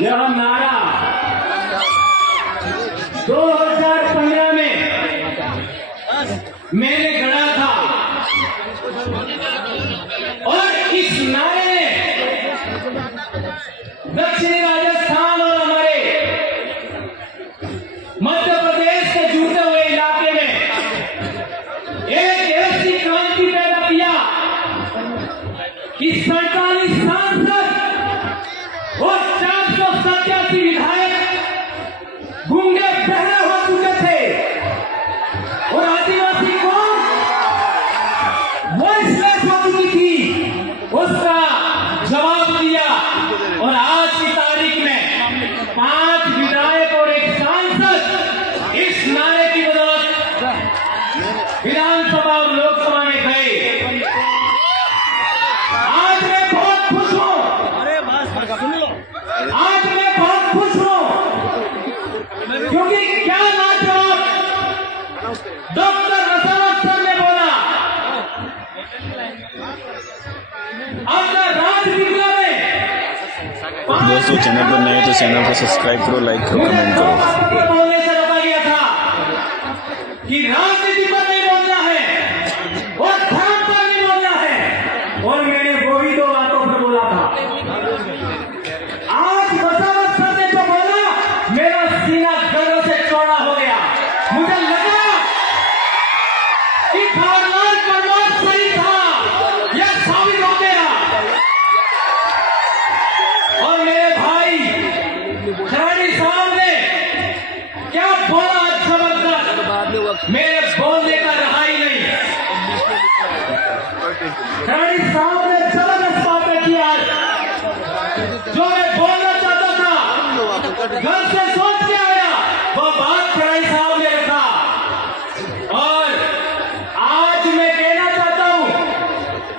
यह नारा 2015 में मैंने गढ़ा था और इस नारे ने दक्षिणी राजस्थान और हमारे मध्य प्रदेश के जुड़े हुए इलाके में एक ऐसी क्रांति पैदा किया कि 47 सांसद और 487 विधायक गूंगे बहरे हो चुके थे और आदिवासी कौन वॉइसलेस हो चुकी थी, उसका जवाब दिया। और आज की तारीख में 5 विधायक और 1 सांसद इस नारे की बदौलत विधानसभा और लोकसभा में गए। आज मैं बहुत खुश हूं, आज मैं बहुत खुश हूं क्योंकि क्या लाजवाब डॉक्टर रसावत सर ने बोला। अपना राजनीतियों में दोस्तों चैनल पर नए तो चैनल को सब्सक्राइब करो, लाइक करो, कमेंट करो। बोलने से रोका गया था कि राजनीति पर नहीं बोलना है और धर्म पर नहीं बोलना है, और मैंने वो ही 2 बातों पर बोला था। आज बसावत सर ने जो बोला, मेरा सीना गर्व से चौड़ा हो गया। मुझे लगा कि भारलाल परमार सही था, यह साबित हो गया। और मेरे भाई खराड़ी साहब ने क्या बोला, जबरदस्त, मेरे बोलने का रहा ही नहीं। खराड़ी साहब ने जबरदस्त बातें की आज, जो मैं बोलना चाहता था, घर से सोच के आया, वो बात खराड़ी साहब ने रखा। और आज मैं कहना चाहता हूं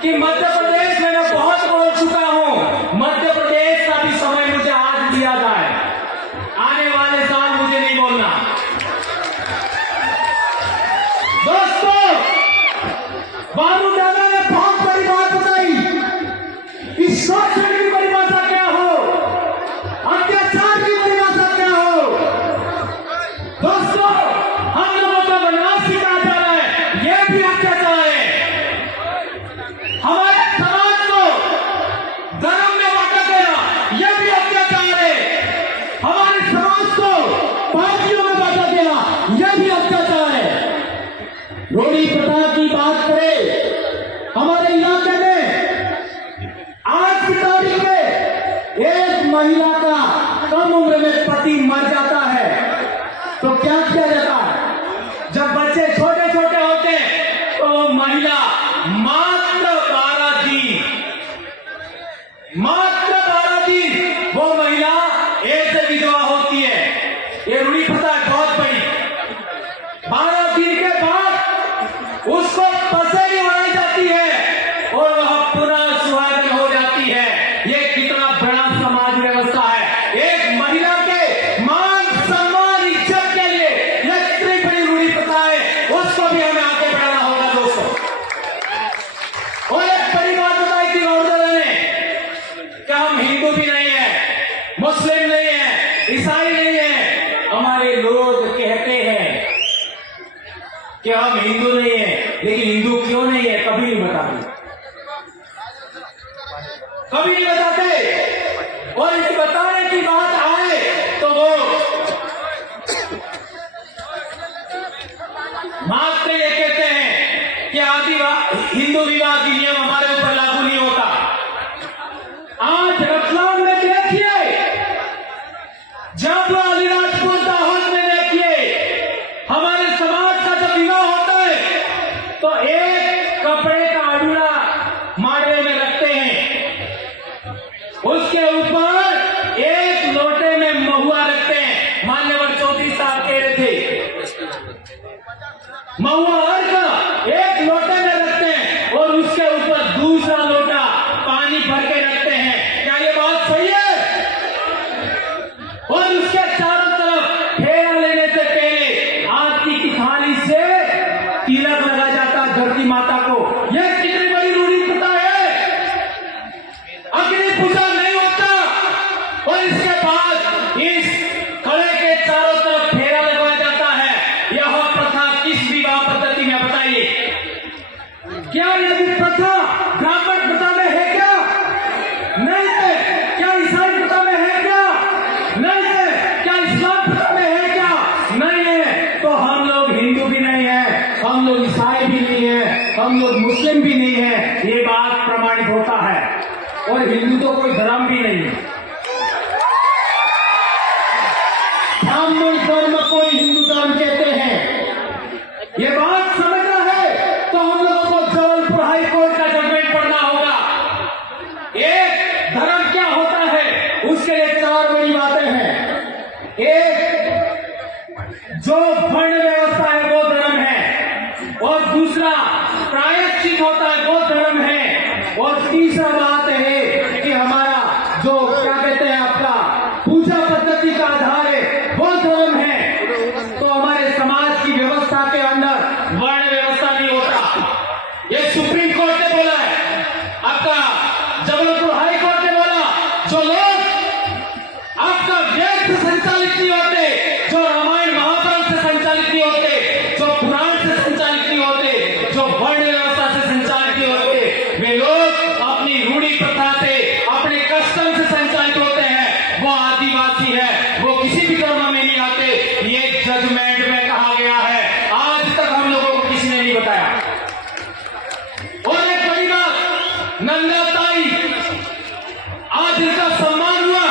कि मध्य प्रदेश में मैं बहुत बोल चुका हूं, मध्य प्रदेश का भी समय मुझे आज दिया जाए। आने वाले साल मुझे नहीं बोलना। दोस्तों, बाबू दादा ने बहुत बड़ी बात बताई कि शोषण की परिभाषा क्या हो, अत्याचार की परिभाषा क्या हो। दोस्तों, हम लोगों को वनवासी कहा जा रहा है, यह भी अत्याचार है। हमारे समाज को धर्म में बांटा गया, यह भी अत्याचार है। हमारे समाज को पार्टियों में बांटा गया, यह भी अत्याचार है। रोड़ी प्रथा की बात करें, हमारे इलाके में आज की तारीख में एक महिला का कम उम्र में पति मर जाता है तो क्या किया जाता है? जब बच्चे छोटे छोटे होते हैं तो महिला मात्र 12 दिन वो महिला ऐसे विधवा होती है। ये रूढ़ी प्रथा बहुत बड़ी। 12 दिन के बाद उसको पसेरी उड़ाई जाती है और वह पुनः सुहागन हो जाती है। ये कितना बड़ा समाज व्यवस्था है। एक महिला के मान सम्मान इज्जत के लिए यह कितनी बड़ी रूढ़ी प्रथा है, उसको भी हमें आगे बढ़ाना होगा दोस्तों। और एक बड़ी बात बताई थी गौरतलब ने कि हम हिंदू भी नहीं है, मुस्लिम नहीं है, ईसाई नहीं है। हमारे लोग कहते हैं कि हम हिंदू नहीं है, लेकिन हिंदू क्यों नहीं है कभी नहीं बताते, कभी नहीं बताते। और इस बताने की बात आए तो वो मात्र ये कहते हैं कि हिंदू विवाह की नियम हमारे ऊपर लागू नहीं होता। आज रतलाम में देखिए, जब अलीराजपुर दाहोद में देखिए, हमारे समाज का जब विवाह होता है तो एक कपड़े का अड़ूड़ा मांडवे में रखते हैं, उसके ऊपर एक लोटे में महुआ रखते हैं। मान्यवर चौधरी साहब कह रहे थे, महुआ अर्घ एक लोटे में रखते हैं और उसके ऊपर दूसरा लोटा पानी भर के रखते हैं। क्या ये बात सही है? और उसके चारों तरफ फेरा लेने से पहले आरती की थाली से तिलक लगा जाता धरती माता को। यह कितनी बड़ी रूढ़ी प्रथा है। अग्नि पूजा नहीं होता और इसके बाद हम लोग मुस्लिम भी नहीं है, ये बात प्रमाणित होता है। और हिंदू तो कोई धर्म भी नहीं है। ब्राह्मण धर्म को हिंदू धर्म कहते हैं। ये बात समझना है तो हम लोगों को जबलपुर हाई कोर्ट का जजमेंट पढ़ना होगा। एक धर्म क्या होता है, उसके लिए 4 बड़ी बातें हैं। एक, जो वर्ण व्यवस्था है वो धर्म है, और दूसरा प्रायश्चित होता है वो धर्म है, और तीसरा बात है कि हमारा जो क्या कहते हैं आपका पूजा पद्धति का आधार है वो धर्म है। तो हमारे समाज की व्यवस्था के अंदर वर्ण व्यवस्था नहीं होता। ये सुप्रीम कोर्ट ने बोला है, आपका जबलपुर हाई कोर्ट ने बोला। जो लोग आपका वेद से संचालित नहीं होते, जो रामायण महाभारत से संचालित नहीं होते, जो पुराण से संचालित नहीं होते, जो वर्ण व्यवस्था से संचालित नहीं होते, वे लोग अपनी रूढ़ी प्रथा से, अपने कस्टम से संचालित होते हैं। वो आदिवासी है, वो किसी भी धर्म में नहीं आते। ये जजमेंट में कहा गया है, आज तक हम लोगों को किसी ने नहीं बताया। और एक बड़ी बात, नंदा ताई, आज इनका सम्मान हुआ।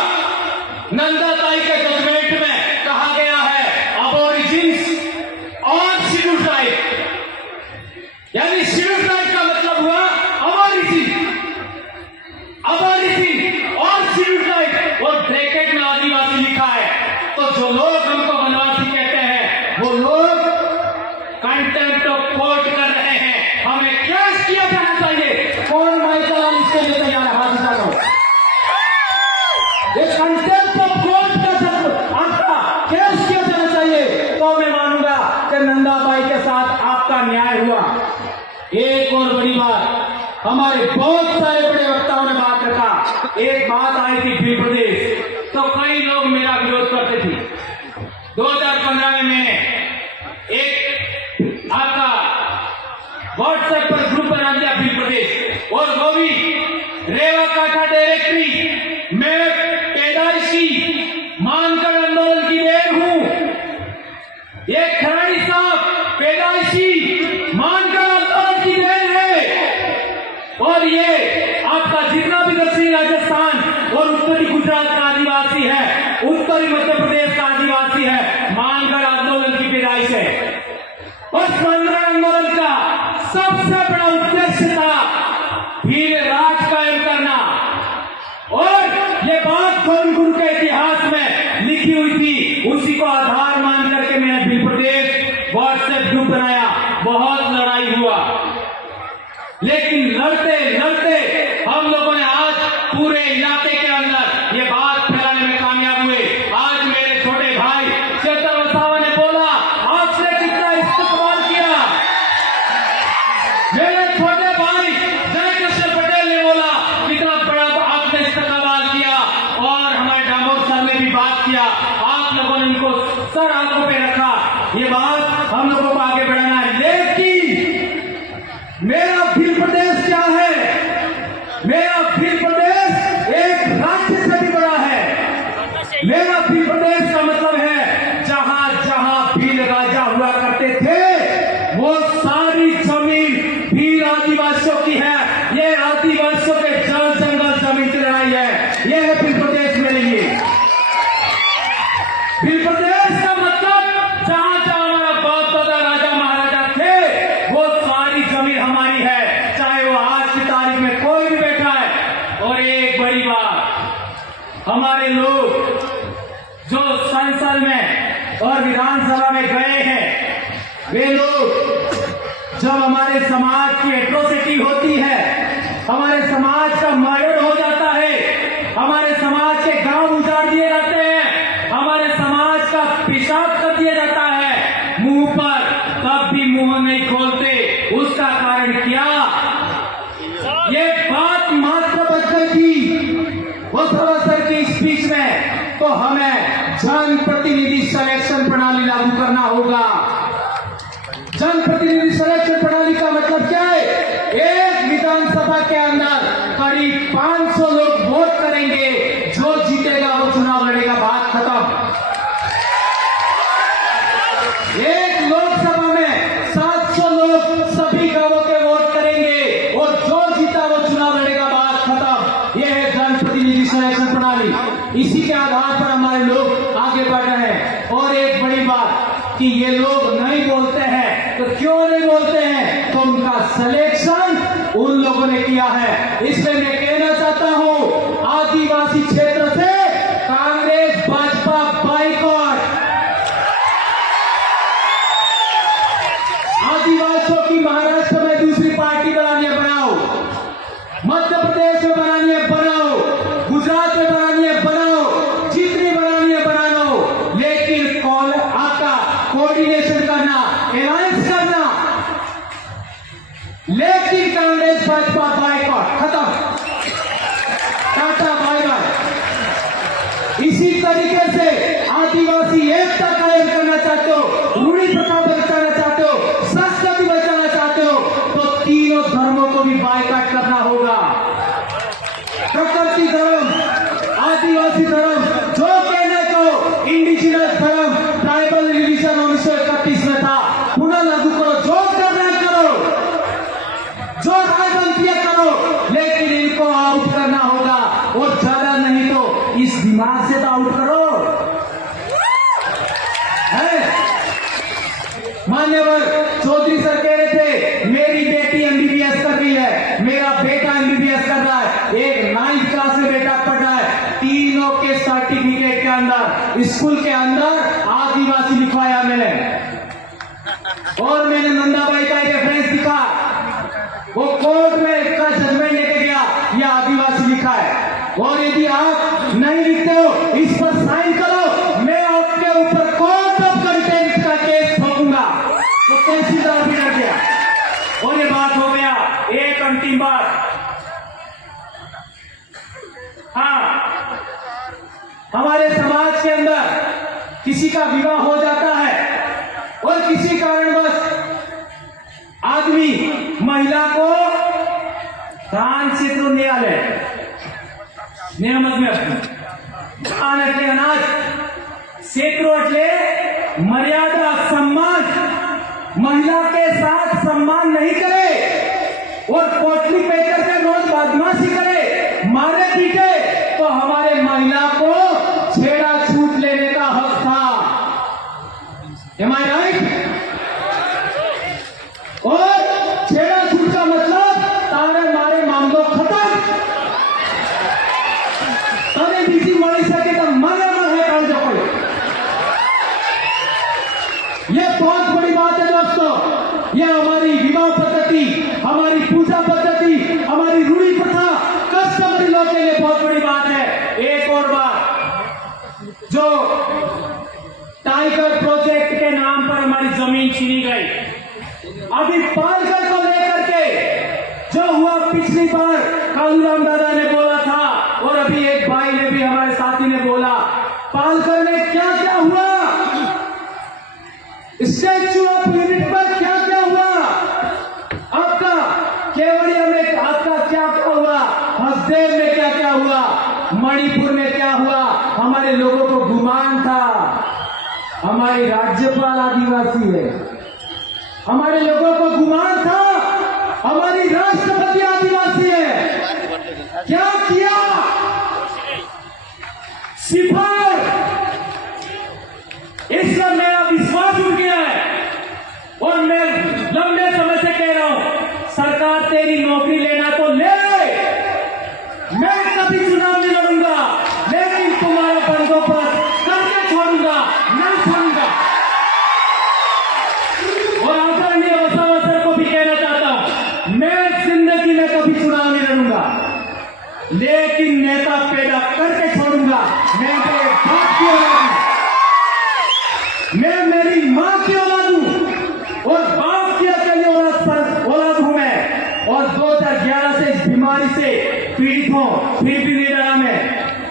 नंदा ताई के जजमेंट में कहा गया है अबोरिजिन्स और शेड्यूल ट्राइब, यानी शेड्यूल ट्राइब का मतलब हुआ अबोरिजिन, अबोरिजिन और शेड्यूल ट्राइब, और ब्रैकेट में आदिवासी लिखा है। तो जो लोग हमको वनवासी कहते हैं वो लोग कंटेम्प्ट ऑफ कोर्ट कर रहे हैं। हमें केस किया जाना चाहिए। कौन माइकल इसके लिए तैयार है? हाथ उठा लो। ये कंटेम्प्ट ऑफ कोर्ट का जब आपका केस किया जाना चाहिए तो मैं मानूंगा कि नंदाबाई के साथ आपका न्याय हुआ। एक और बड़ी बात, हमारे बहुत सारे बड़े वक्ताओं ने बात रखा। एक बात आई थी फिर प्रदेश, तो कई लोग मेरा विरोध करते थे। 2015 में मैंने एक आपका व्हाट्सएप पर ग्रुप बना दिया फिर प्रदेश, और वो भी रेवा काठा डायरेक्टरी। मैं पैदाइशी मानकर आंदोलन की देन हूं। ये खराड़ी साहब पैदाइशी मानकर आंदोलन की देन है। और ये आपका जितना भी दक्षिणी राजस्थान और उत्तरी गुजरात का आदिवासी है, उत्तरी मध्य प्रदेश का आदिवासी है, मानकर आंदोलन की पैदाइश है। और मानकर आंदोलन का सबसे बड़ा उद्देश्य था भील राज कायम करना। और ये बात कौन गुरु के इतिहास में लिखी हुई थी, उसी को आधार मान करके मैंने भील प्रदेश व्हाट्सएप ग्रुप बनाया। बहुत लड़ाई हुआ, लेकिन लड़ते लड़ते हम लोगों ने आज पूरे इलाके के अंदर ये बात फैलाने में कामयाब हुए। आज मेरे छोटे भाई चेतन वसावा ने बोला, आपने कितना इस्तेमाल किया। मेरे छोटे भाई जयकिशन पटेल ने बोला, कितना बड़ा आपने इस्तेमाल किया। और हमारे डामोर सर ने भी बात किया, आप लोगों ने इनको सर आंखों पे रखा। ये बात हम लोगों को आगे बढ़ाना है। लेकिन मेरा भील प्रदेश क्या है? मेरा भील प्रदेश एक राज्य से भी बड़ा है। मेरा भील प्रदेश का मतलब है जहां जहां भील राजा हुआ करते थे वो सारी जमीन भील आदिवासियों की है। ये आदिवासियों के जल जंगल जमीन की लड़ाई है। ये है भील प्रदेश में नहीं है। भील प्रदेश का मतलब जहां जहां हमारा बाप दादा राजा महाराजा थे वो सारी जमीन हमारी है, चाहे वो आज की तारीख में कोई भी बैठा है। और एक बड़ी बात, हमारे लोग जो संसद में और विधानसभा में गए हैं, वे लोग जब हमारे समाज की एट्रोसिटी होती है, हमारे समाज का मर्डर हो जाता है, हमारे समाज के गांव उजाड़ दिए जाते हैं, हमारे समाज का पेशाब कर दिया जाता है, मुंह पर कब भी मुंह नहीं खोलते। उसका कारण क्या? ये बात मात्र बच गई थी वसुंधरा सर की स्पीच में। तो हमें जनप्रतिनिधि सिलेक्शन प्रणाली लागू करना होगा। जनप्रतिनिधि सिलेक्शन प्रणाली का मतलब क्या है? एक विधानसभा के अंदर करीब 500 लोग वोट करेंगे, जो जीतेगा वो चुनाव लड़ेगा, बात खत्म। एक लोकसभा में 700 लोग सभी गांवों के वोट बना ली। इसी के आधार पर हमारे लोग आगे बढ़ रहे हैं। और एक बड़ी बात कि ये लोग नहीं बोलते हैं, तो क्यों नहीं बोलते हैं? तो उनका सिलेक्शन उन लोगों ने किया है। इसलिए मैं कहना चाहता हूं, आदिवासी क्षेत्र से कांग्रेस भाजपा बाइकॉट। आदिवासियों की महाराष्ट्र में दूसरी पार्टी बनानी है, बनाओ। मध्य प्रदेश में बनानी है, बनाओ। गुजरात में बनानी है, बनाओ। जितनी बनानी है बना लो, लेकिन कॉल आपका कोऑर्डिनेशन करना, अलायंस करना, लेकिन कांग्रेस भाजपा बाइकॉट खत्म, टाटा बाय बाय। इसी तरीके से आदिवासी एकता कायम करना चाहते हो, रूढ़ी प्रथा बचाना चाहते हो, संस्कृति बचाना चाहते हो, तो तीनों धर्मों को भी बाइकॉट करना होगा। प्रकृति धर्म, आदिवासी धर्म, जो कहने को इंडिजिनस धर्म, ट्राइबल रिलीजन 1931 में था, पुनः लागू करो। जो करना करो, जो राजनीति करो, लेकिन इनको आउट करना होगा। और ज्यादा नहीं तो इस दिमाग से तो आउट करो। है मान्यवर चौधरी सर कह रहे थे, मेरी बेटी एमबीबीएस कर रही है, मेरा बेटा एमबीबीएस कर रहा है, एक 9th क्लास में बेटा पढ़ रहा है। तीनों के सर्टिफिकेट के अंदर, स्कूल के अंदर आदिवासी लिखवाया मैंने। और मैंने नंदाबाई का रेफरेंस दिखा, वो कोर्ट में इसका जजमेंट लेके गया, ये आदिवासी लिखा है। और यदि आप नहीं लिखते हो, इस पर साइन करो, मैं आपके ऊपर कोर्ट ऑफ कंटेम्प्ट का केस ठोकूंगा। तो तहसीलदार भी डर गया और ये बात हो गया। एक अंतिम बात, हाँ, हमारे समाज के अंदर किसी का विवाह हो जाता है और किसी कारणवश आदमी महिला को दान क्षेत्र न्यायालय नियमत में दान એટલે अनाज क्षेत्रों એટલે मर्यादा सम्मान, महिला के साथ सम्मान नहीं करे और कोटली पेकर के रोज बदमाशी करे, मारे पीटे, तो हमारे महिला को छेड़ा छूट लेने का हक था। Am I right? और छेड़ा छूट का मतलब तारे मारे मामलों खत्म। तभी बीसी मरी सके तो मरे मर है काल जो कोई। ये बहुत बड़ी बात है दोस्तों। ये हमारी विवाह पद्धति, हमारी पूजा पद्धति, हमारी रूढ़ी प्रथा, कस्टमरी लॉ के लिए बहुत बड़ी बात है। एक और बात, जो टाइगर प्रोजेक्ट के नाम पर हमारी जमीन छीनी गई, अभी पालघर को लेकर के जो हुआ, पिछली बार कालूराम दादा ने बोला था और अभी एक भाई ने भी, हमारे साथी ने बोला, पालघर में क्या क्या हुआ, स्टैच्यू ऑफ यूनिटी पर क्या क्या हुआ, आपका केवड़िया में आपका क्या क्या हुआ, हसदेव में क्या क्या हुआ, मणिपुर में क्या हुआ। हमारे लोगों को गुमान था हमारी राज्यपाल आदिवासी है, हमारे लोगों को गुमान था हमारी राष्ट्रपति आदिवासी है। क्या किया? सिफार। इसका मेरा विश्वास उठ गया है और मैं लंबे समय से कह रहा हूं, सरकार तेरी नौकरी लेना तो ले, मैं कभी चुनाव नहीं लड़ूंगा, लेकिन तुम्हारा बंदोबस्त करके छोड़ूंगा, नहीं छोड़ूंगा। और आदरणीय वसावा सर को भी कहना चाहता हूं, मैं जिंदगी में कभी चुनाव नहीं लड़ूंगा, लेकिन नेता पैदा करके छोड़ूंगा। मैं मेरे बाप की औलाद हूं, मैं मेरी मां की औलाद हूं और बाप की अकेली औलाद हूं मैं। और 2011 से इस बीमारी से पीड़ित हूं, फिर भी नहीं डरा मैं।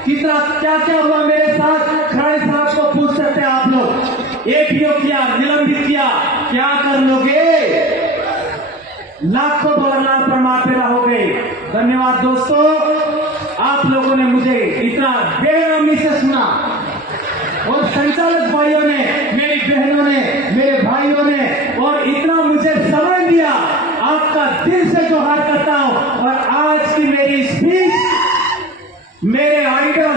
कितना क्या क्या हुआ मेरे साथ, खड़े साहब को पूछ सकते हैं आप लोग। एपीओ किया, निलंबित किया, क्या कर लोगे? लाखों $1 प्रमाण पैदा हो गए। धन्यवाद दोस्तों, आप लोगों ने मुझे इतना बेरहमी से सुना और संचालक भाइयों ने, मेरी बहनों ने, मेरे भाइयों ने, और इतना मुझे समय दिया। आपका दिल से जोहार करता हूं। और आज की मेरी स्पीच मेरे आइडल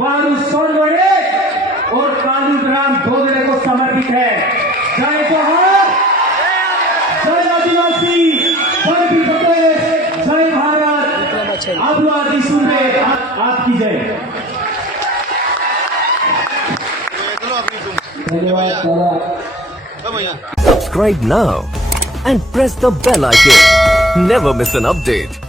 वारू सोनवड़े और कालूराम भोगले को समर्पित है। जय जोहार, जय आदिवासी, जय प्रदेश, जय भारत, आदिवासी सूबे आपकी जय। धन्यवाद दादा। Subscribe now and press the bell icon. Never miss an update.